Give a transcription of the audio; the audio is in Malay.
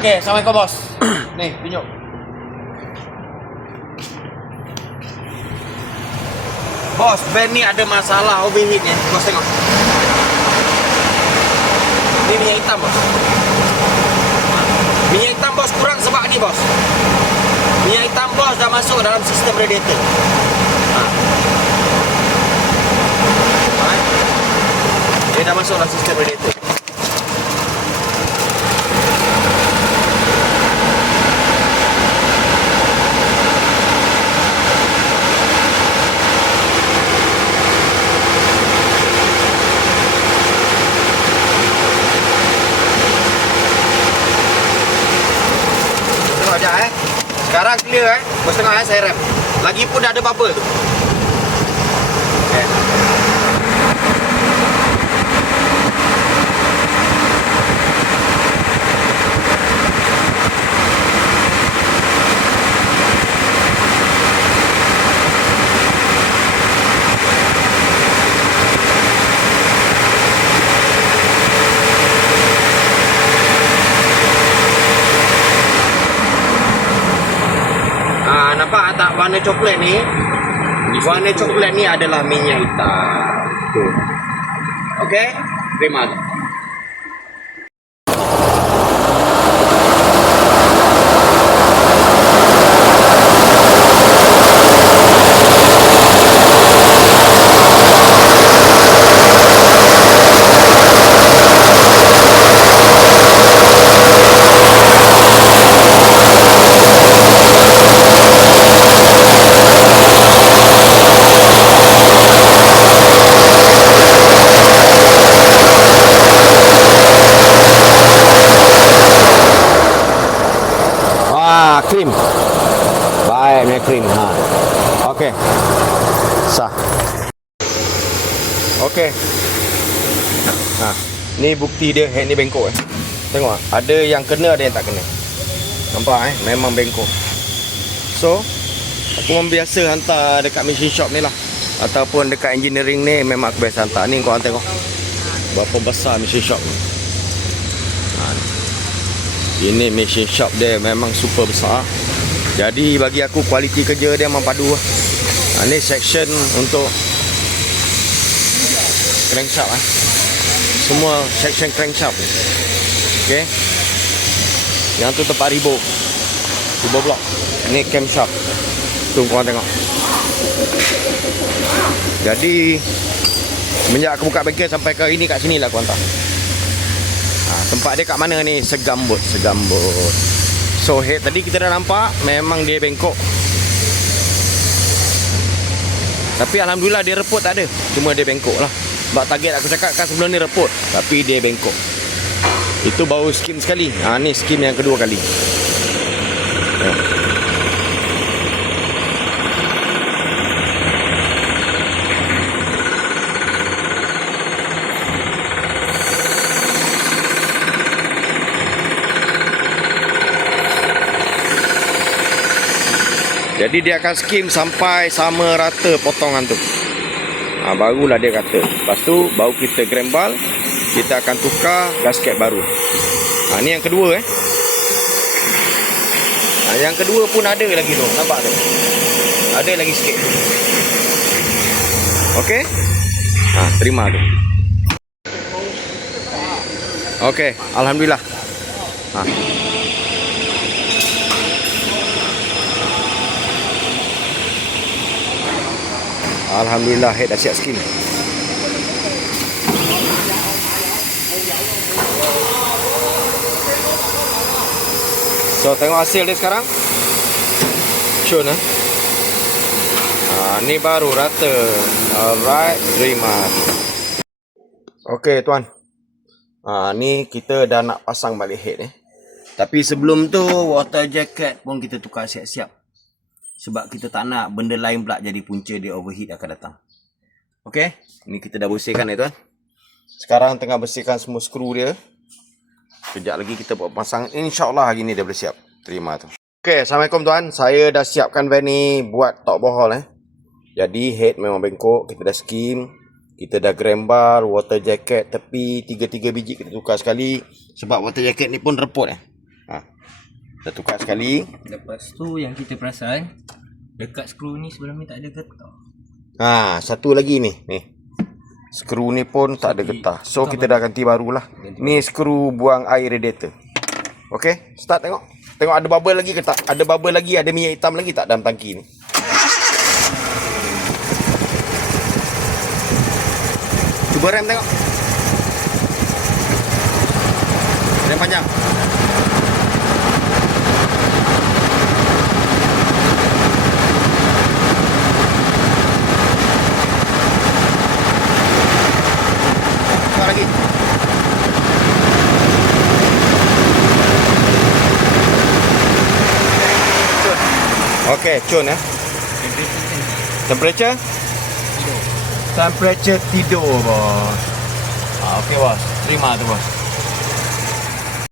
Okey, Assalamualaikum bos. Nih, tunjuk. Bos, van ni ada masalah overheat ni. Bos tengok. Ni minyak hitam bos. Minyak hitam bos kurang sebab ni bos. Minyak hitam bos dah masuk dalam sistem radiator. Dia dah masuk dalam sistem radiator. Tengok sekejap Sekarang clear Bos tengok saya rem. Lagi pun dah ada bubble tu. Okay. Nampak tak warna coklat ni? Warna coklat ni adalah minyak hitam. Tu. Okey? Terima kasih. Krim. Baik, punya krim. Okey. Sah. Okey. Ni bukti dia head ni bengkok Tengok, ada yang kena, ada yang tak kena. Nampak memang bengkok. So, aku memang biasa hantar dekat machine shop ni lah. Ataupun dekat engineering ni memang aku biasa hantar. Ni korang tengok berapa besar machine shop ni. Ini machine shop dia memang super besar. Jadi bagi aku kualiti kerja dia memang padu lah. Ini section untuk crankshaft Semua section crankshaft. Okey. Yang tu tempat ribo blok. Ini camshaft. Tu korang tengok. Jadi semenjak aku buka bengkel sampai ke hari ni kat sini lah aku hantar. Tempat dia kat mana ni? Segambut. So head tadi kita dah nampak memang dia bengkok. Tapi alhamdulillah dia reput tak ada. Cuma dia bengkok lah. Sebab target aku cakap kan sebelum ni reput, tapi dia bengkok. Itu baru skim sekali. Ni skim yang kedua kali. Jadi dia akan skim sampai sama rata potongan tu. Barulah dia kata. Lepas tu baru kita grembal, kita akan tukar gasket baru. Ni yang kedua Yang kedua pun ada lagi tu. Nampak tu? Ada lagi sikit. Okey? Terima tu. Okey, alhamdulillah. Alhamdulillah head dah siap skim. So tengok hasil dia sekarang. Cun ni baru rata. Alright, terima. Okey tuan. Ni kita dah nak pasang balik head Tapi sebelum tu water jacket pun kita tukar siap-siap. Sebab kita tak nak benda lain pula jadi punca dia overheat akan datang. Okey, ni kita dah bersihkan tuan. Sekarang tengah bersihkan semua skru dia. Kejap lagi kita buat pasang. InsyaAllah hari ni dia boleh siap. Terima tu. Okey, Assalamualaikum tuan. Saya dah siapkan van ni buat tok bohol Jadi head memang bengkok. Kita dah skim. Kita dah grembal. Water jacket tepi 3 biji kita tukar sekali. Sebab water jacket ni pun reput Kita tukar sekali. Lepas tu yang kita perasan dekat skru ni sebelum ni tak ada getah. Satu lagi ni. Skru ni pun tak ada getah. So kita dah ganti barulah. Ni skru buang air radiator. Okey, start tengok. Tengok ada bubble lagi ke tak? Ada bubble lagi, ada minyak hitam lagi tak dalam tangki ni? Cuba rem tengok. Rem panjang. Tukar lagi. Okey, cun Temperature? Temperature tidur, bos. Okey, bos. Terima tu, bos.